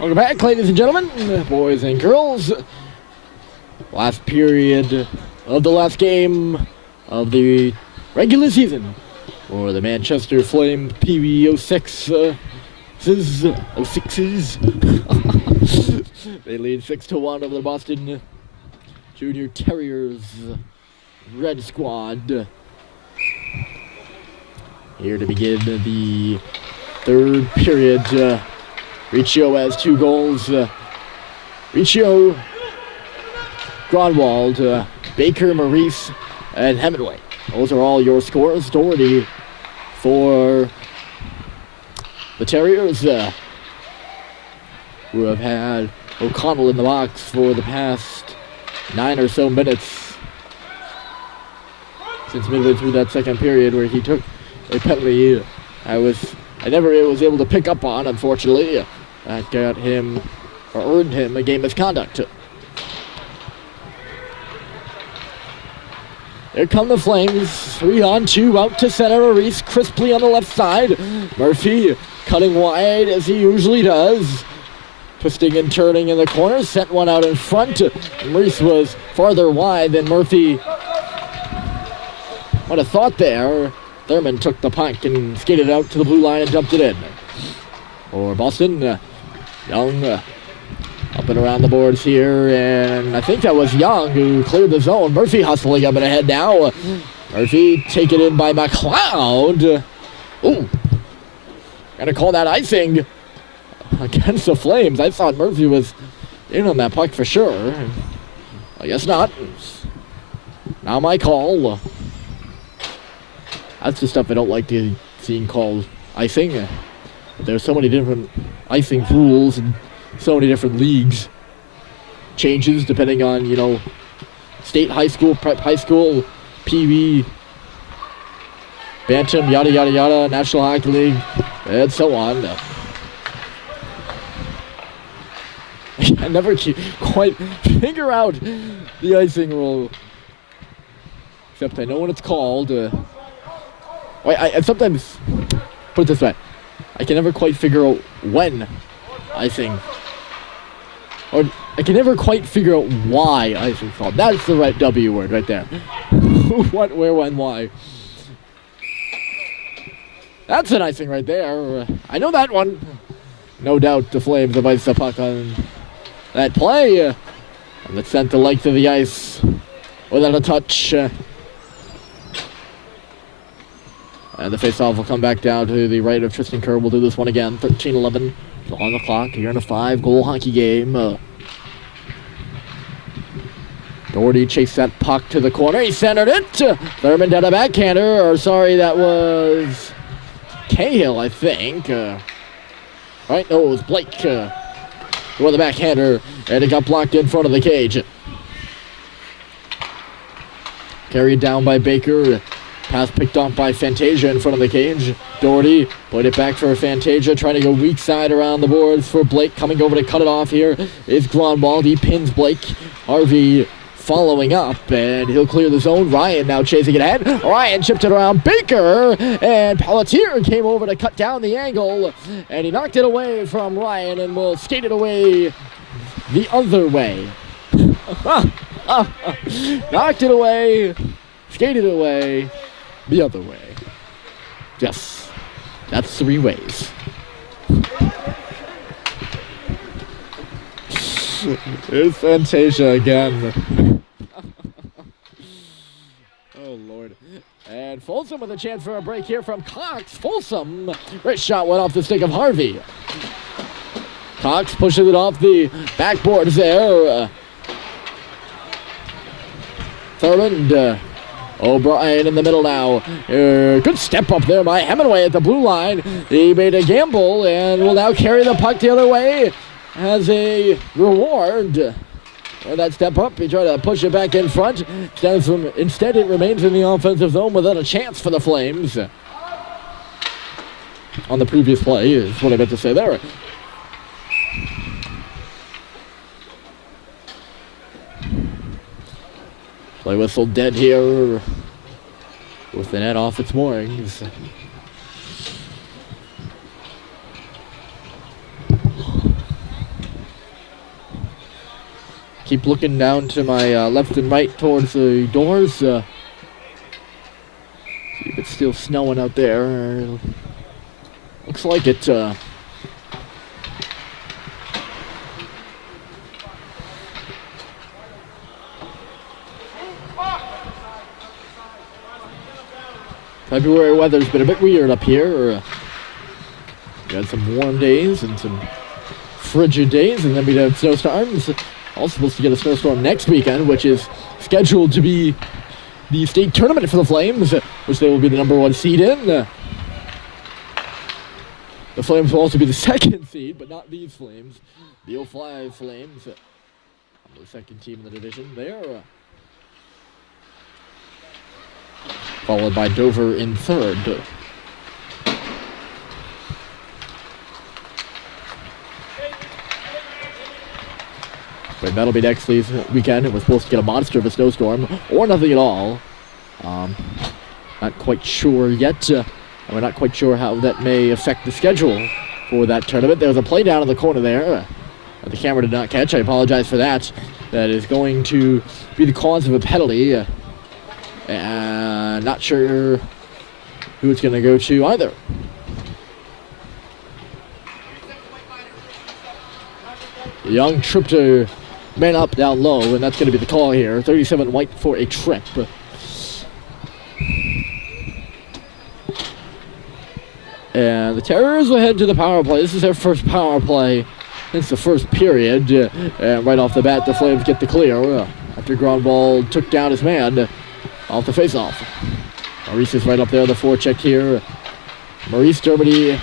Welcome back, ladies and gentlemen, boys and girls. Last period of the last game of the regular season for the Manchester Flame PB 06s. They lead 6-1 over the Boston Junior Terriers Red Squad. Here to begin the third period. Riccio has 2 goals. Riccio, Gronwald, Baker, Maurice, and Hemingway. Those are all your scores. Doherty for the Terriers, who have had O'Connell in the box for the past 9 or so minutes since midway through that second period, where he took a penalty I never was able to pick up on, unfortunately. That got him, or earned him, a game misconduct. Here come the Flames, 3-on-2, out to center. Maurice crisply on the left side. Murphy cutting wide as he usually does. Twisting and turning in the corner, sent one out in front. Maurice was farther wide than Murphy. What a thought there. Thurman took the puck and skated out to the blue line and dumped it in. For Boston, Young up and around the boards here, and I think that was Young who cleared the zone. Murphy hustling up and ahead now. Murphy taken in by McLeod. Ooh, gonna call that icing against the Flames. I thought Murphy was in on that puck for sure. I guess not. Now my call. That's the stuff I don't like seeing called icing. There's so many different icing rules and so many different leagues. Changes depending on, state high school, prep high school, PB, Bantam, yada, yada, yada, National Hockey League, and so on. I never quite figure out the icing rule. Except I know when it's called. I sometimes, put it this way, I can never quite figure out when icing, or I can never quite figure out why icing's called. That's the right W word right there. What, where, when, why. That's an icing right there. I know that one. No doubt the Flames have iced the puck on that play. And it sent the length of the ice without a touch. And the faceoff will come back down to the right of Tristan Kerr. We'll do this one again. 13-11 on the clock. Here in a 5-goal hockey game. Doherty chased that puck to the corner. He centered it. Thurman down a backhander. Or sorry, that was Cahill, I think. Right? No, it was Blake. With the backhander. And it got blocked in front of the cage. Carried down by Baker. Pass picked off by Fantasia in front of the cage. Doherty put it back for Fantasia, trying to go weak side around the boards for Blake. Coming over to cut it off here is Gronwald. He pins Blake. Harvey following up, and he'll clear the zone. Ryan now chasing it ahead. Ryan chipped it around Baker, and Pelletier came over to cut down the angle, and he knocked it away from Ryan and will skate it away the other way. Knocked it away, skated it away the other way. Yes, that's 3 ways. Here's Fantasia again. Oh, Lord. And Folsom with a chance for a break here from Cox. Folsom. Great shot went off the stick of Harvey. Cox pushes it off the backboards there. Thurmond. O'Brien in the middle now. Good step up there by Hemingway at the blue line. He made a gamble and will now carry the puck the other way as a reward. For that step up, he tried to push it back in front. Instead, it remains in the offensive zone without a chance for the Flames. On the previous play is what I meant to say there. Play whistle dead here with the net off its moorings. keep looking down to my left and right towards the doors. See if it's still snowing out there. Looks like it. February weather's been a bit weird up here. We had some warm days and some frigid days, and then we had snowstorms. Also supposed to get a snowstorm next weekend, which is scheduled to be the state tournament for the Flames, which they will be the #1 seed in. The Flames will also be the 2nd seed, but not these Flames. The 05 Flames, the 2nd team in the division there. Followed by Dover in 3rd. But that'll be next weekend. It was supposed to get a monster of a snowstorm, or nothing at all. Not quite sure yet. We're not quite sure how that may affect the schedule for that tournament. There was a play down in the corner there that the camera did not catch. I apologize for that. That is going to be the cause of a penalty. Not sure who it's going to go to either. Young tripped a man up down low, and that's going to be the call here. 37 white for a trip. And the Terriers will head to the power play. This is their first power play since the first period. And right off the bat, the Flames get the clear after Grunwald took down his man off the face-off. Maurice is right up there, the forecheck here. Maurice, Dermody,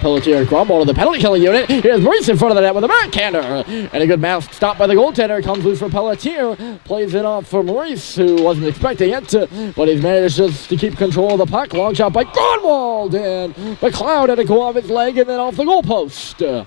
Pelletier, and Grunwald in the penalty killing unit. Here's Maurice in front of the net with a backhander. And a good mask stop by the goaltender. Comes loose for Pelletier. Plays it off for Maurice, who wasn't expecting it. But he's managed just to keep control of the puck. Long shot by Grunwald. And McLeod had to go off his leg and then off the goalpost.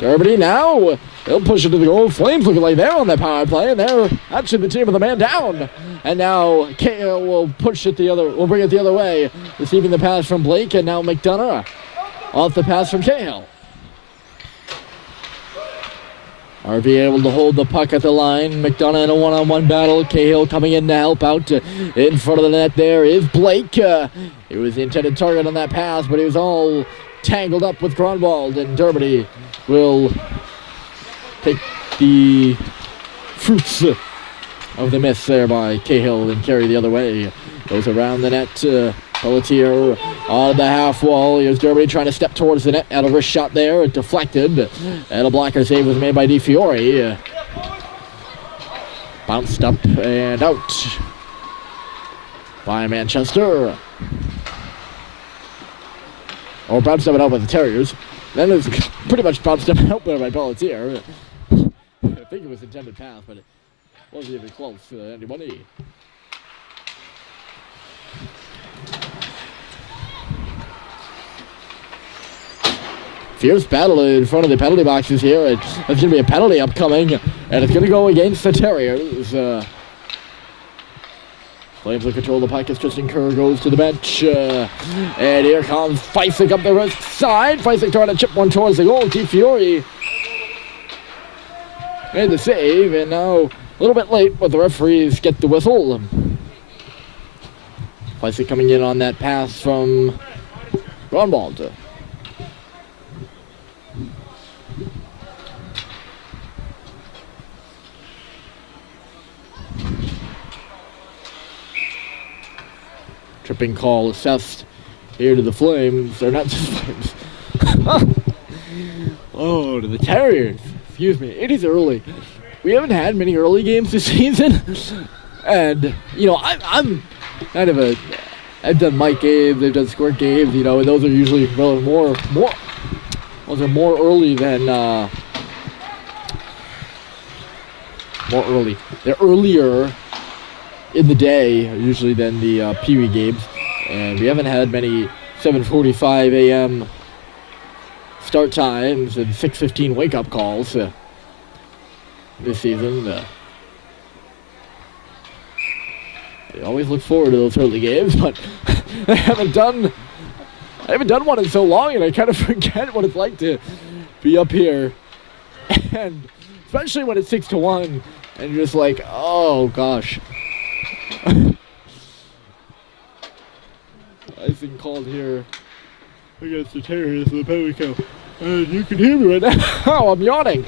Dermody now, they'll push it to the goal. Flames looking like they're on that power play, and they're actually the team with the man down. And now Cahill will push it will bring it the other way. Receiving the pass from Blake, and now McDonough off the pass from Cahill. RV able to hold the puck at the line. McDonough in a one-on-one battle. Cahill coming in to help out. In front of the net there is Blake. He was the intended target on that pass, but he was all tangled up with Grunwald, and Dermody will take the fruits of the miss there by Cahill and carry the other way. Goes around the net. Pelletier on the half wall. Here's Dermody trying to step towards the net. At a wrist shot there. Deflected. And a blocker save was made by DiFiore. Bounced up and out by Manchester. Or bounced up and out by the Terriers. Then it was pretty much bounced up and out there by Pelletier. I think it was intended pass, but it wasn't even close to anybody. Fierce battle in front of the penalty boxes here. There's going to be a penalty upcoming, and it's going to go against the Terriers. Flames will control the puck as Tristan Kerr goes to the bench. And here comes Feisig up the right side. Feisig trying to chip one towards the goal. DiFiore made the save, and now a little bit late, but the referees get the whistle. Feisig coming in on that pass from Grunwald. Tripping call assessed here to the Flames. They're not just Flames. Oh, to the Terriers. Excuse me. It is early. We haven't had many early games this season. And, you know, I'm kind of I've done Mike games, they've done Squirt games, you know, and those are usually more those are more early than, more early. They're earlier in the day, usually, than the Pee Wee games, and we haven't had many 7:45 a.m. start times and 6:15 wake-up calls this season. I always look forward to those early games, but I haven't done one in so long, and I kind of forget what it's like to be up here And especially when it's 6-1, and you're just like, oh gosh. Icing called here against the Terriers of the penalty kill. And you can hear me right now. I'm yawning.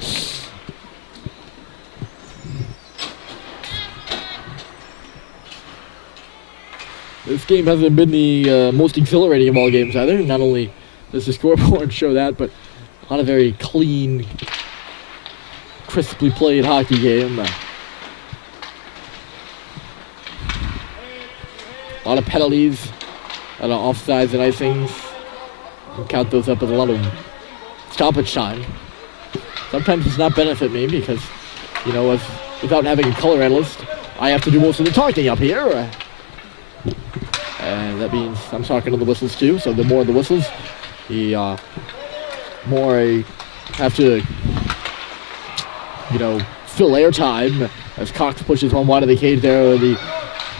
This game hasn't been the most exhilarating of all games either. Not only does the scoreboard show that, but a lot of very clean, crisply played hockey game. A lot of penalties, a lot of offsides and icings. I'll count those up as a lot of stoppage time. Sometimes does not benefit me because, you know, without having a color analyst, I have to do most of the talking up here. And that means I'm talking to the whistles too, so the more the whistles, the more I have to, you know, fill airtime as Cox pushes one wide of the cage there. The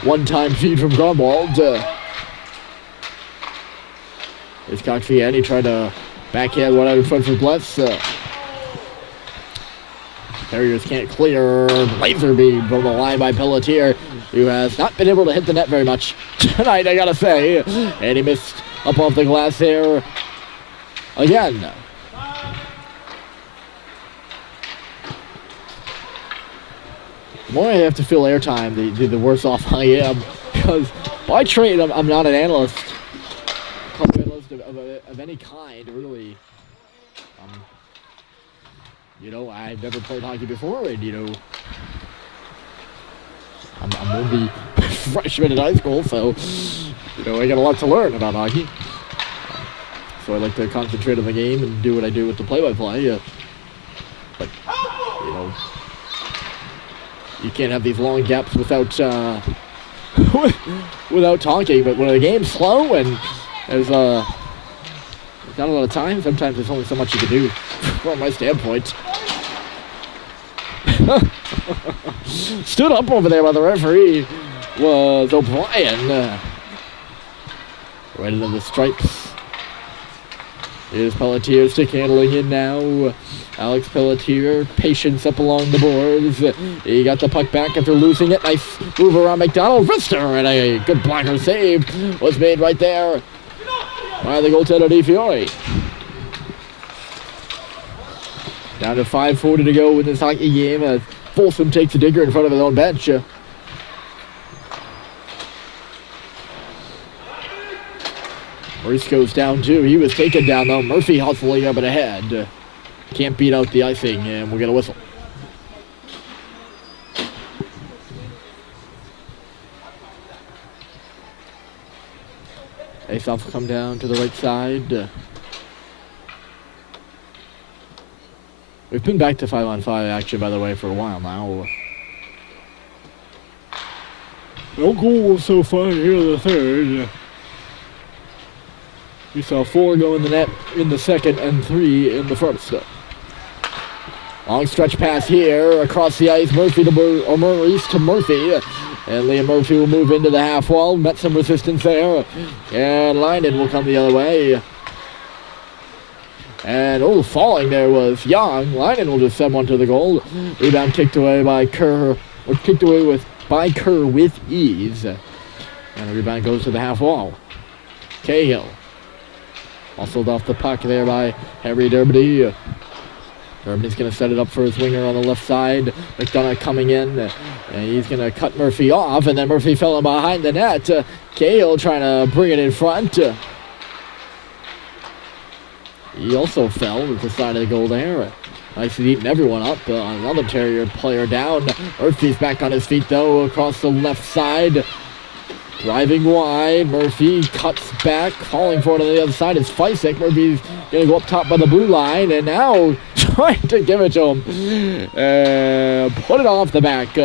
one-time feed from Grunwald. It's Cox again. He tried to backhand one out in front for Bless. Terriers can't clear. Laser beam from the line by Pelletier, who has not been able to hit the net very much tonight, I gotta say. And he missed up off the glass there again. The more I have to fill airtime, the worse off I am. Because by trade, I'm not an analyst. Of any kind, really. You know, I've never played hockey before, and, you know, I'm only a freshman in high school, so, you know, I got a lot to learn about hockey. So I like to concentrate on the game and do what I do with the play-by-play. But, you know, you can't have these long gaps without without talking. But when the game's slow and there's not a lot of time, sometimes there's only so much you can do from my standpoint. Stood up over there by the referee was O'Brien. Right into the stripes. Here's Pelletier stick handling in now. Alex Pelletier, patience up along the boards. He got the puck back after losing it. Nice move around McDonald. Wrister, and a good blocker save was made right there by the goaltender Di Fiore. Down to 5:40 to go in this hockey game as Folsom takes a digger in front of his own bench. Maurice goes down too. He was taken down though. Murphy hustling up and ahead. Can't beat out the icing, and we'll get a whistle. Face-off come down to the right side. We've been back to 5-on-5 action, by the way, for a while now. No goals so far here in the third. We saw 4 go in the net in the second and 3 in the first. Long stretch pass here across the ice. Murphy to Maurice to Murphy. And Liam Murphy will move into the half wall. Met some resistance there. And Lynden will come the other way. And falling there was Young. Lynden will just send one to the goal. Rebound kicked away by Kerr. Or kicked away by Kerr with ease. And the rebound goes to the half wall. Cahill. Muscled off the puck there by Henry Dermody. Dermody's going to set it up for his winger on the left side. McDonough coming in. And he's going to cut Murphy off. And then Murphy fell in behind the net. Cahill trying to bring it in front. He also fell at the side of the goal there. Nicely eating everyone up. Another Terrier player down. Murphy's back on his feet though across the left side. Driving wide. Murphy cuts back. Falling for it on the other side is Feisek. Murphy's going to go up top by the blue line. And now trying to give it to him. Put it off the back.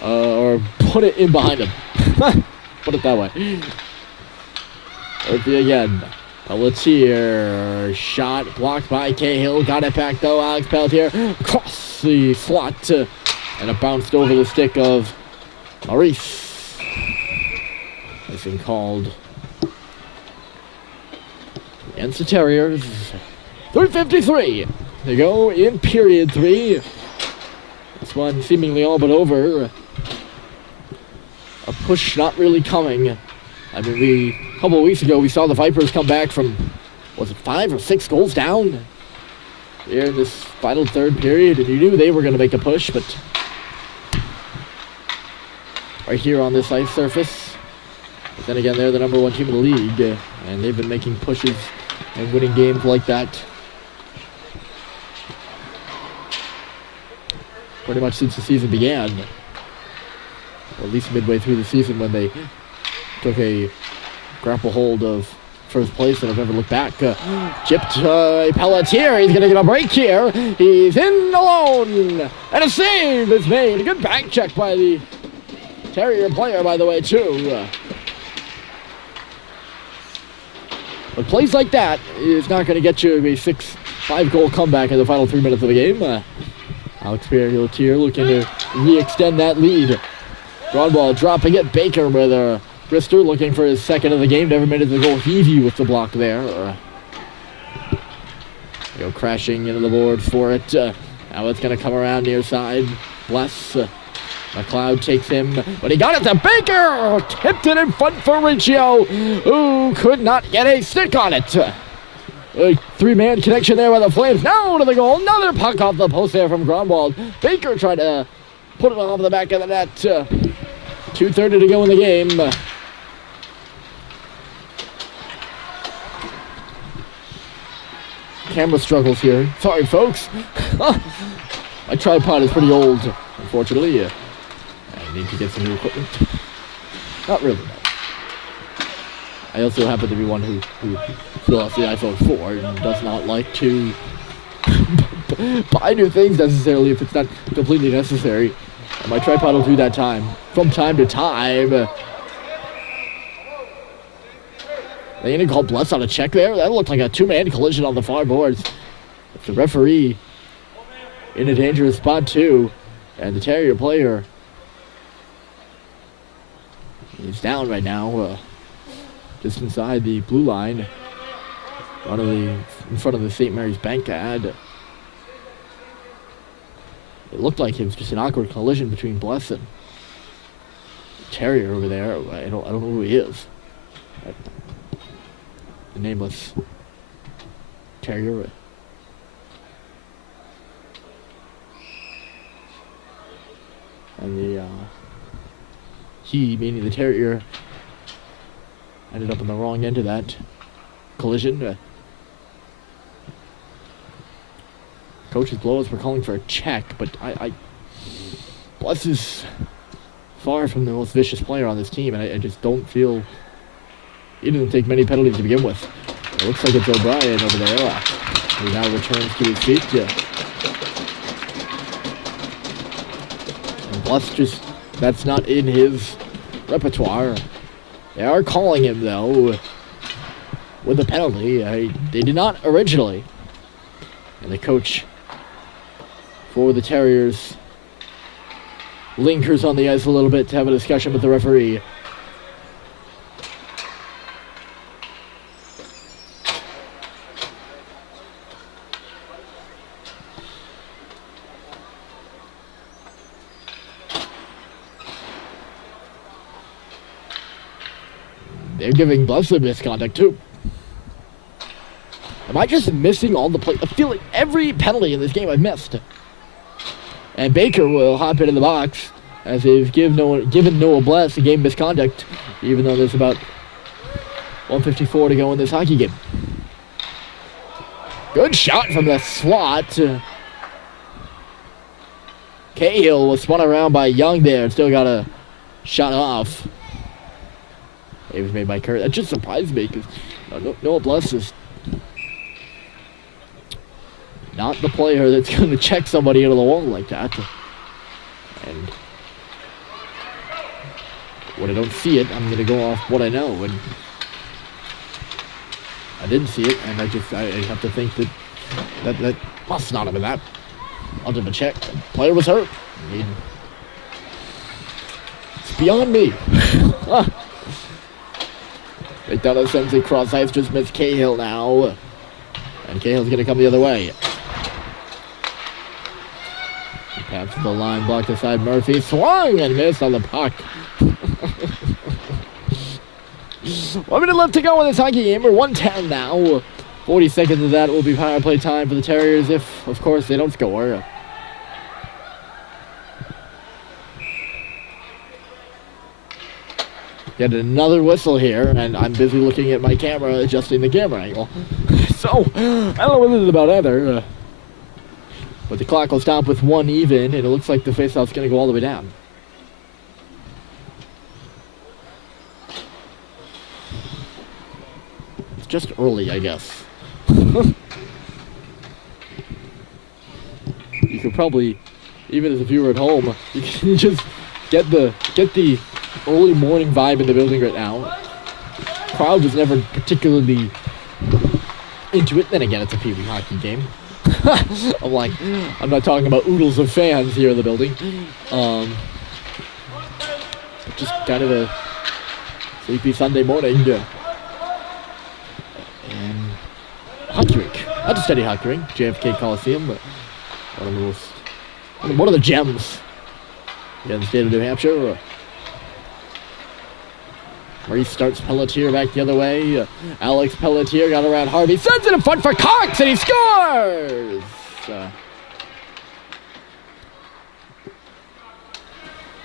Or put it in behind him. Put it that way. Murphy again. Pelletier, shot blocked by Cahill, got it back though, Alex Pelletier, across the slot, and it bounced over the stick of Maurice. This thing called against the Terriers. 3:53 they go in period 3. This one seemingly all but over. A push not really coming. I mean, a couple of weeks ago, we saw the Vipers come back from, was it 5 or 6 goals down here in this final third period, and you knew they were going to make a push, but right here on this ice surface. But then again, they're the number 1 team in the league, and they've been making pushes and winning games like that pretty much since the season began. Or at least midway through the season when they took a grapple hold of first place and have never looked back. Chipped Pelletier. He's going to get a break here. He's in alone. And a save is made. A good back check by the Terrier player, by the way, too. But plays like that is not going to get you a 6-5 goal comeback in the final 3 minutes of the game. Alex Pelletier looking to re-extend that lead. Broad ball dropping it. Baker with a wrister looking for his second of the game. Never made it to goal. Heavey with the block there. Go crashing into the board for it. Now it's going to come around near side. Bless. McLeod takes him, but he got it to Baker! Tipped it in front for Riccio, who could not get a stick on it. A 3-man connection there by the Flames. Now to the goal. Another puck off the post there from Grunwald. Baker tried to put it off the back of the net. 2:30 to go in the game. Camera struggles here. Sorry, folks. My tripod is pretty old, unfortunately. I need to get some new equipment. Not really, no. I also happen to be one who still has the iPhone 4 and does not like to buy new things necessarily if it's not completely necessary. And my tripod will do that from time to time. They gonna call Bless on a check there? That looked like a 2-man collision on the far boards. The referee in a dangerous spot too. And the Terrier player is down right now, just inside the blue line, in front of the St. Mary's Bank ad. It looked like it was just an awkward collision between Bless and Terrier over there. I don't know who he is. The nameless Terrier. And he, meaning the Terrier, ended up on the wrong end of that collision. Coach's blows were calling for a check, but Bless is far from the most vicious player on this team, and I just don't feel he didn't take many penalties to begin with. It looks like it's O'Brien over there, who now returns to his feet. And Bless just, that's not in his repertoire. They are calling him, though, with a penalty. They did not originally. And the coach for the Terriers lingers on the ice a little bit to have a discussion with the referee. They're giving Bless a misconduct, too. Am I just missing all the play? I feel like every penalty in this game I've missed. And Baker will hop into the box as they've given Noah Bless a game misconduct, even though there's about 1:54 to go in this hockey game. Good shot from the slot. Cahill was spun around by Young there and still got a shot off. It was made by Kurt. That just surprised me because Noah Bless is not the player that's going to check somebody into the wall like that. And when I don't see it, I'm going to go off what I know. And I didn't see it, and I have to think that must not have been that. I'll do a check. The player was hurt. I mean, it's beyond me. McDonough sends it cross ice, just missed Cahill now. And Cahill's going to come the other way. Taps the line, blocked aside. Murphy swung and missed on the puck. 1 minute left to go in this hockey game. We're 1-10 now. 40 seconds of that will be power play time for the Terriers if, of course, they don't score. Get another whistle here, and I'm busy looking at my camera, adjusting the camera angle. So, I don't know what this is about either. But the clock will stop with 1 even, and it looks like the faceoff's going to go all the way down. It's just early, I guess. You could probably, even as a viewer at home, you can just get the early morning vibe in the building right now. Crowd was never particularly into it. Then again, it's a Pee Wee hockey game. I'm not talking about oodles of fans here in the building. Just kind of a sleepy Sunday morning. And hockey rink. Not a steady hockey rink. JFK Coliseum, but one of the gems in the state of New Hampshire. Maurice starts Pelletier back the other way. Alex Pelletier got around Harvey. Sends it in front for Cox, and he scores!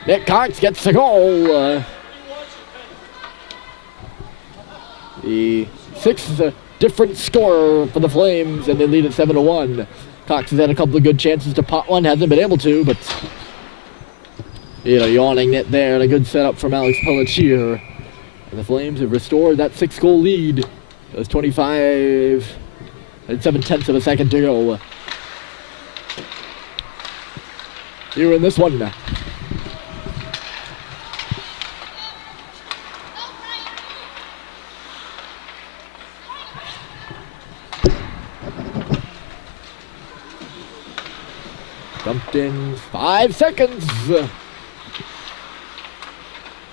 Nick Cox gets the goal. The 6th different scorer for the Flames, and they lead at 7-1. Cox has had a couple of good chances to pot one, hasn't been able to, but yawning net there, and a good setup from Alex Pelletier. And the Flames have restored that 6-goal lead. It was 25 and 7/10 of a second to go. Here in this one. Dumped in 5 seconds.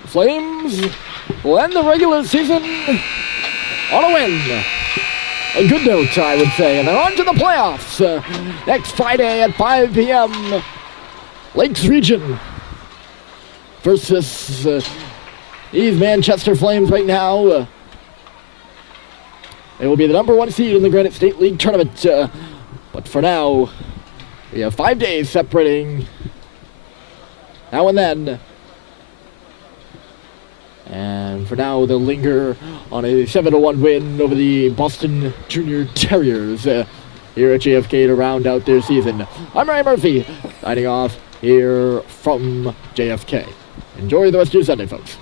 Flames will end the regular season on a win. A good note, I would say. And they're on to the playoffs next Friday at 5 p.m. Lakes Region versus these Manchester Flames right now. They will be the #1 seed in the Granite State League tournament. But for now, we have 5 days separating now and then. And for now, they'll linger on a 7-1 win over the Boston Junior Terriers here at JFK to round out their season. I'm Ryan Murphy, signing off here from JFK. Enjoy the rest of your Sunday, folks.